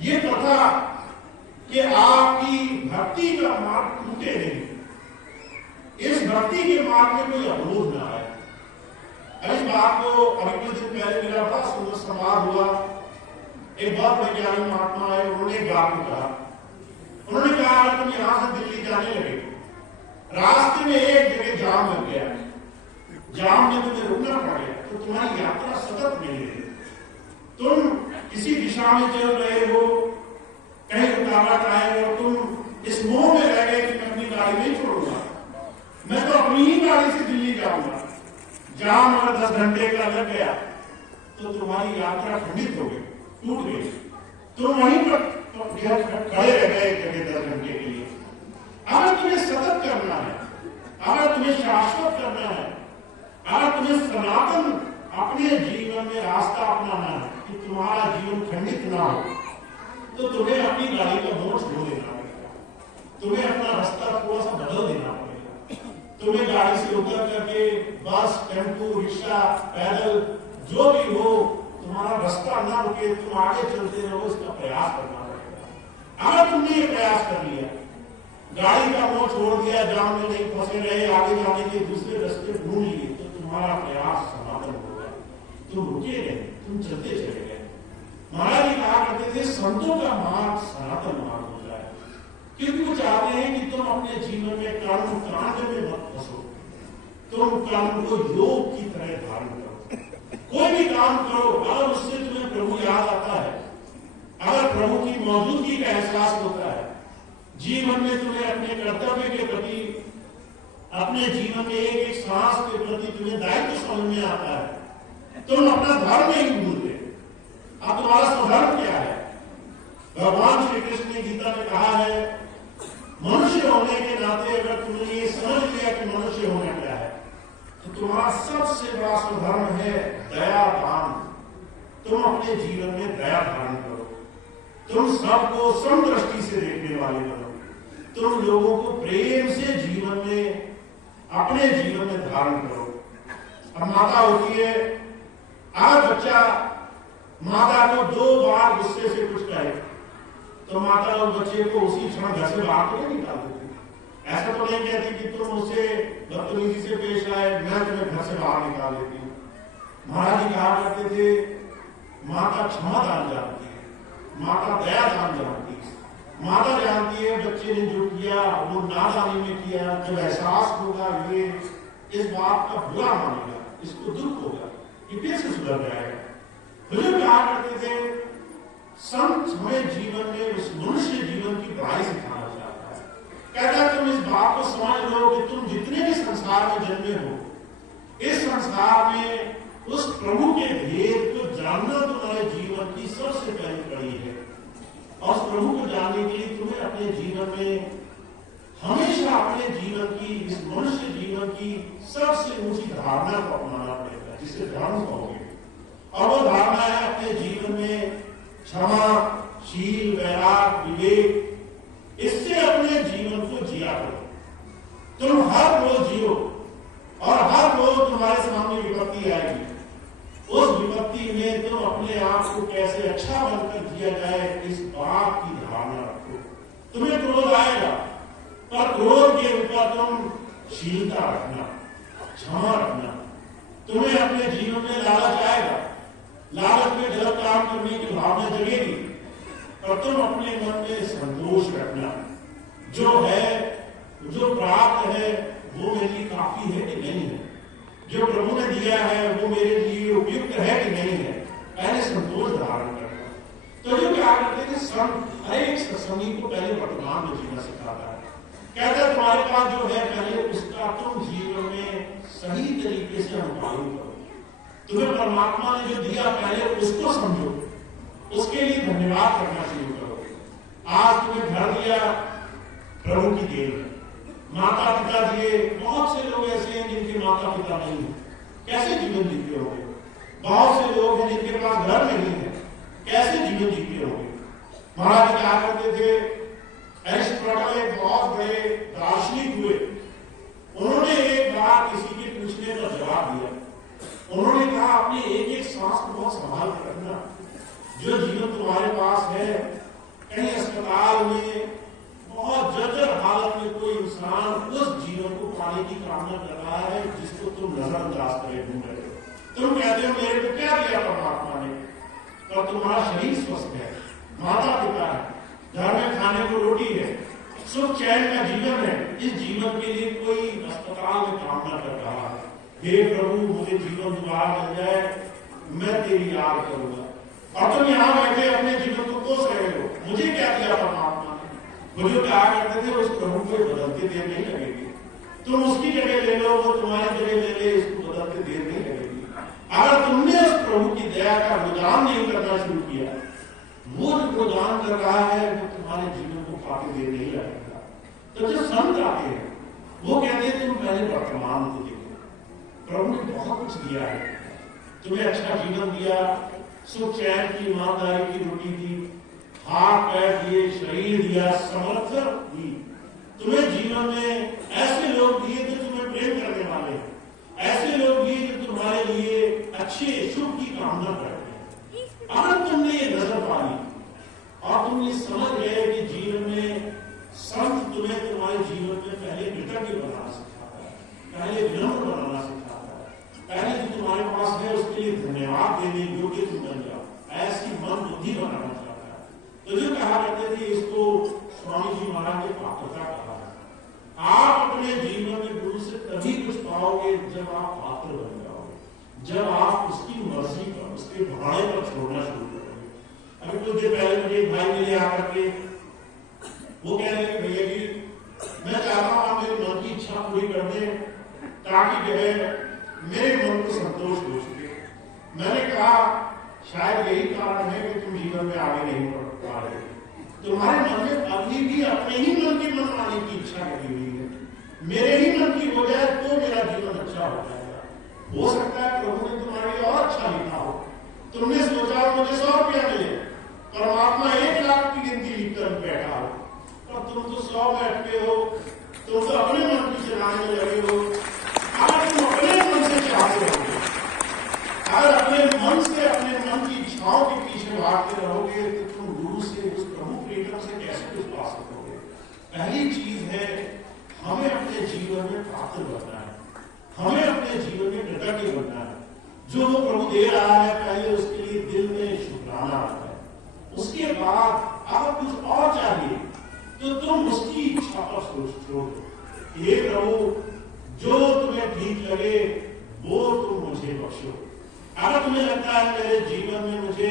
ये प्रथा कि आपकी भक्ति का मार्ग टूटे नहीं, इस भक्ति के मार्ग में कोई अवरोध ना आए। इस बात को अभी कुछ दिन पहले मेरा बड़ा सुंदर संवाद हुआ। एक बहुत वैज्ञानिक महात्मा आए, उन्होंने एक बात को कहा। उन्होंने कहा अगर तुम यहां से दिल्ली जाने लगे, रास्ते में एक जगह जाम लग गया, जाम में तुम्हें रुकना पड़ गया, तो तुम्हारी यात्रा सतत नहीं है। तुम किसी दिशा में चल रहे हो, कहीं रुकावट आए और तुम इस मोह में रह गए कि मैं अपनी गाड़ी नहीं छोड़ूंगा, मैं तो अपनी ही गाड़ी से दिल्ली जाऊंगा। जाम अगर 10 घंटे का लग गया तो तुम्हारी यात्रा खंडित हो गई, टूट गई। तुम वहीं पर खड़े रह गए जगह 10 घंटे के लिए। अगर तुम्हें सतत करना है, अगर तुम्हें शाश्वत करना है, अगर तुम्हें सनातन अपने जीवन में रास्ता अपनाना है कि तुम्हारा जीवन खंडित ना हो, तो तुम्हें अपनी गाड़ी का मोड़ छोड़ देना पड़ेगा, तुम्हें अपना रास्ता थोड़ा सा बदल देना पड़ेगा। तुम्हें गाड़ी से उतर करके बस, टेम्पो, रिक्शा, पैदल जो भी हो, तुम्हारा रास्ता ना रुके, तुम आगे चलते रहो, इसका प्रयास करना पड़ेगा। अगर तुमने ये प्रयास कर लिया, गाड़ी का मोड़ छोड़ दिया, जाम में नहीं फंसे रहे, आगे जाने के दूसरे रास्ते ढूंढ लिए, तो तुम्हारा प्रयास समापन होगा। तुम रुके नहीं, तुम चलते चले गए। महाराज जी कहा करते थे संतों का मार्ग सनातन मार्ग होता है, क्योंकि वो चाहते हैं कि तुम अपने जीवन में कर्म कांड में मत फंसो, तुम कर्म को योग की तरह धारण करो। कोई भी काम करो, अगर उससे तुम्हें प्रभु याद आता है, अगर प्रभु की मौजूदगी का एहसास होता है, जीवन में तुम्हें अपने कर्तव्य के प्रति, अपने जीवन में एक एक सांस के प्रति तुम्हें दायित्व समझ में आता है, तुम अपना धर्म नहीं भूलते। अब तुम्हारा स्वधर्म क्या है? भगवान श्री कृष्ण ने गीता में कहा है, मनुष्य होने के नाते अगर तुमने ये समझ लिया कि मनुष्य होना क्या है, तो तुम्हारा सबसे बड़ा स्वधर्म है दया दान। तुम अपने जीवन में दया धारण करो, तुम सबको समदृष्टि से देखने वाले बनो, तुम लोगों को प्रेम से जीवन में, अपने जीवन में धारण करो। अब माता होती है, आज बच्चा माता को 2 बार गुस्से से कुछ कहे तो माता और बच्चे को उसी क्षण घर से बाहर तो नहीं निकाल देती। ऐसा तो नहीं कहती कि तुम मुझसे बदतमीजी से पेश आए, मैं तुम्हें घर से बाहर निकाल देती हूँ। महाराज जी कहा करते थे, माता क्षमा दान जानती है, माता दया दान जानती है। माता जानती है बच्चे ने जो किया वो नादानी में किया, जब एहसास होगा ये इस बात का बुरा मानेगा, इसको दुख होगा, ये कैसे सुधर जाएगा। मुझे कहा करते थे, संत हमें जीवन में उस मनुष्य जीवन की पढ़ाई सिखाना चाहता है। कहता है तुम इस बात को समझ लो कि तुम जितने भी संसार में जन्मे हो, इस संसार में उस प्रभु के भेद को जानना तुम्हारे जीवन की सबसे पहली कड़ी है। और उस प्रभु को जानने के लिए तुम्हें अपने जीवन में हमेशा अपने जीवन की, इस मनुष्य जीवन की सबसे ऊंची धारणा को अपनाना पड़ेगा, जिसे धर्म कहोगे। और वो धारणा है अपने जीवन में क्षमा, शील, वैराग, विवेक, इससे अपने जीवन को जिया करो। तुम हर रोज जियो और हर रोज तुम्हारे सामने विपत्ति आएगी, उस विपत्ति में तुम अपने आप को कैसे अच्छा बनकर जिया जाए, इस बात की धारणा रखो। तुम्हें क्रोध आएगा, पर क्रोध के ऊपर तुम शीलता रखना, क्षमा रखना। तुम्हें अपने जीवन में लालच आएगा, लालच में गलत काम करने की भावना जगेगी, और तुम अपने मन में संतोष रखना। जो है, जो प्राप्त है, वो मेरे लिए काफी है कि नहीं है, जो प्रभु ने दिया है वो मेरे लिए उपयुक्त है कि नहीं है, पहले संतोष धारण करना। तो जो क्या करते थे, संत हर एक सत्संगी को पहले वर्तमान में जीना सिखाता है। कहता है तुम्हारे पास जो है पहले उसका तुम जीवन में सही तरीके से अनुपालन करो। तुम्हें परमात्मा ने जो दिया पहले उसको समझो, उसके लिए धन्यवाद करना शुरू करो। आज तुम्हें घर दिया, प्रभु की देन है। माता पिता दिए, बहुत से लोग ऐसे हैं जिनके माता पिता नहीं है, कैसे जीवन जीते होंगे। बहुत से लोग हैं जिनके पास घर नहीं है, कैसे जीवन जीते होंगे। महाराज क्या करते थे, एरिस्टोटल एक बहुत बड़े दार्शनिक हुए, उन्होंने एक बार किसी के पूछने का जवाब दिया। उन्होंने कहा अपनी एक एक सांस को बहुत संभाल कर रखना, जो जीवन तुम्हारे पास है काल में बहुत जर्जर हालत में कोई इंसान उस जीवन को पाने की कामना कर रहा है जिसको तुम नजरअंदाज करे ढूंढ रहे हो। तुम कहते हो मेरे को क्या दिया परमात्मा ने, पर तुम्हारा शरीर स्वस्थ है, माता पिता है, घर में खाने को रोटी है, सुख चैन का जीवन है। इस जीवन के लिए कोई अस्पताल में कामना कर रहा है, हे प्रभु मुझे जीवन दोबारा मिल जाए, मैं तेरी याद करूंगा। और तुम यहाँ बैठे अपने जीवन को कोस रहे हो, मुझे क्या दिया परमात्मा ने। वो जो कहा करते थे उस प्रभु को बदलते देर नहीं लगेगी, तुम उसकी जगह ले लो, वो तुम्हारी जगह ले ले, इसको बदलते देर नहीं लगेगी। अगर तुमने उस प्रभु की दया का रुझान नहीं करना शुरू किया, वो जो रुझान कर रहा है वो तुम्हारे जीवन को पाके देर नहीं लगेगा। तो जो संत आते हैं वो कहते हैं तुम पहले वर्तमान को देखो, प्रभु ने बहुत कुछ दिया है, तुम्हें अच्छा जीवन दिया, सुख चैन की ईमानदारी की रोटी दी, हाथ पैर दिए, शरीर दिया, समर्थ दी। तुम्हें जीवन में ऐसे लोग दिए जो तुम्हें प्रेम करने वाले हैं, ऐसे लोग दिए जो तुम्हारे लिए अच्छे शुभ की कामना करते हैं। अगर तुमने ये नजर पाली और तुम ये समझ गए कि जीवन में संत तुम्हें तुम्हारे जीवन में पहले कृतज्ञ बनाना सिखाता है, पहले विनम्र बनाना सिखाता है, पहले जो तुम्हारे पास है उसके लिए धन्यवाद देने योग्य तुम बन जाओ, ऐसी मन बुद्धि बनाना चाहता है। तो जो कहा करते थे इसको स्वामी जी महाराज ने पात्रता कहा है। आप अपने जीवन में गुरु से तभी कुछ पाओगे जब आप पात्र बन जाओगे, जब आप उसकी मर्जी पर, उसके भाड़े पर छोड़ना शुरू करोगे। अभी कुछ देर पहले मुझे एक भाई मिले आकर के, वो कह रहे भैया जी मैं चाहता हूं आप मेरे मन की इच्छा पूरी कर दें ताकि जो है मेरे मन को संतोष हो सके। मैंने कहा शायद यही कारण है कि तुम जीवन में आगे नहीं बढ़ पा रहे, तुम्हारे मन में अभी भी अपने ही मन की मनमानी की इच्छा लगी हुई है, मेरे ही मन की हो जाए तो मेरा जीवन अच्छा हो जाएगा। हो सकता है प्रभु ने तुम्हारे लिए और अच्छा लिखा हो, तुमने सोचा मुझे 100 रुपया मिले, परमात्मा 1 लाख की गिनती लिखकर बैठा हो, और तुम तो 100 बैठते हो, तुम तो अपने मन की चलाने में लगे हो। अगर तुम अपने मन से चाहते हो, अगर अपने मन से अपने मन की इच्छाओं के पीछे भागते रहोगे तो तुम गुरु से, उस प्रभु प्रेम से कैसे कुछ पा सकोगे। पहली चीज है हमें अपने जीवन में पात्र बनना है, हमें अपने जीवन में कृतज्ञ बनना है। जो वो प्रभु दे रहा है पहले उसके लिए दिल में शुक्राना आता है, उसके बाद अगर कुछ और चाहिए तो तुम उसकी इच्छा पर सोच छोड़ो, हे प्रभु जो तुम्हें ठीक लगे वो तुम मुझे बख्शो। अगर तुम्हें लगता है मेरे जीवन में मुझे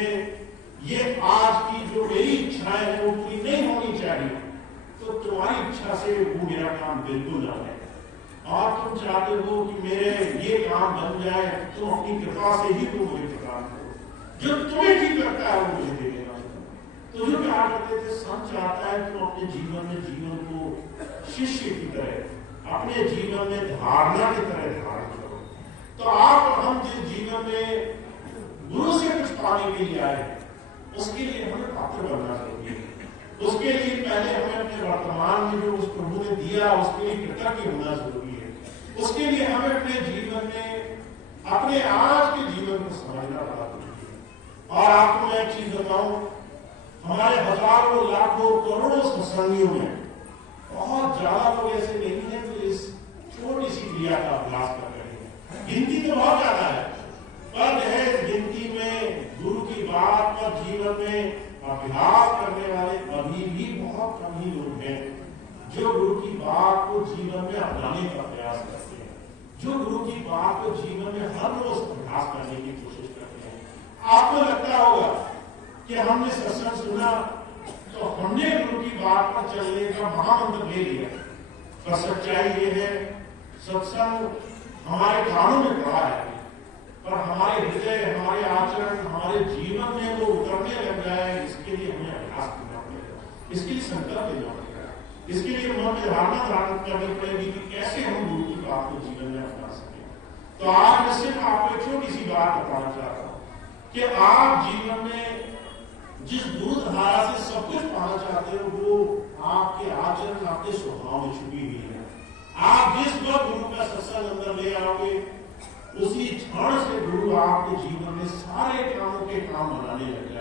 ये आज की जो मेरी इच्छाएं है वो पूरी नहीं होनी चाहिए, तो तुम्हारी इच्छा से वो मेरा काम बिल्कुल ना है। और तुम चाहते हो कि मेरे ये काम बन जाए, तुम अपनी कृपा से ही तुम मुझे प्रदान करो, जो तुम्हें ठीक लगता है वो मुझे दे देना। तो जो क्या करते थे, संत चाहता है तुम अपने जीवन में जीवन को शिष्य की तरह, अपने जीवन में धारणा की तरह धारण करो। तो आप और हम जिस जीवन में गुरु से कुछ पाने के लिए आए, उसके लिए हमें पात्र बनना चाहिए। उसके लिए पहले हमें अपने वर्तमान में जो उस प्रभु ने दिया उसके लिए कृतज्ञ होना जरूरी है। उसके लिए हमें अपने जीवन में अपने आज के जीवन को समझना बड़ा जरूरी है। और आपको मैं एक चीज बताऊं, हमारे हजारों लाखों करोड़ों सत्संगियों में बहुत ज्यादा लोग ऐसे नहीं है जो इस छोटी सी क्रिया का अभ्यास कर रहे हैं। गिनती तो बहुत ज्यादा है, पर है गिनती में गुरु की बात पर जीवन में अभ्यास करने वाले अभी भी बहुत कम ही लोग हैं जो गुरु की बात को जीवन में अपनाने का प्रयास करते हैं, जो गुरु की बात को जीवन में हर रोज अभ्यास करने की कोशिश करते हैं। आपको लगता होगा कि हमने सत्संग सुना तो हमने गुरु की बात पर चलने का महामंत्र ले लिया, पर सच्चाई ये है सत्संग हमारे कानों में पड़ा है, पर हमारे हृदय, हमारे आचरण, हमारे जीवन में वो उतरने लग जाए, इसके लिए हमें अभ्यास करना पड़ेगा, इसके लिए संकल्प लेना पड़ेगा, इसके लिए मन में धारणा धारण करनी पड़ेगी कि कैसे हम गुरु की बात को जीवन में अपना सकें। तो आज मैं सिर्फ आपको एक छोटी सी बात बताना चाहता हूँ कि आप जीवन में जिस गुरु धारा से सब कुछ पाना चाहते हो वो आपके आचरण, आपके स्वभाव में छुपी हुई है। आप जिस वक्त गुरु का सत्संग अंदर ले आओगे उसी क्षण से गुरु आपके जीवन में सारे कामों के काम बनाने लगे।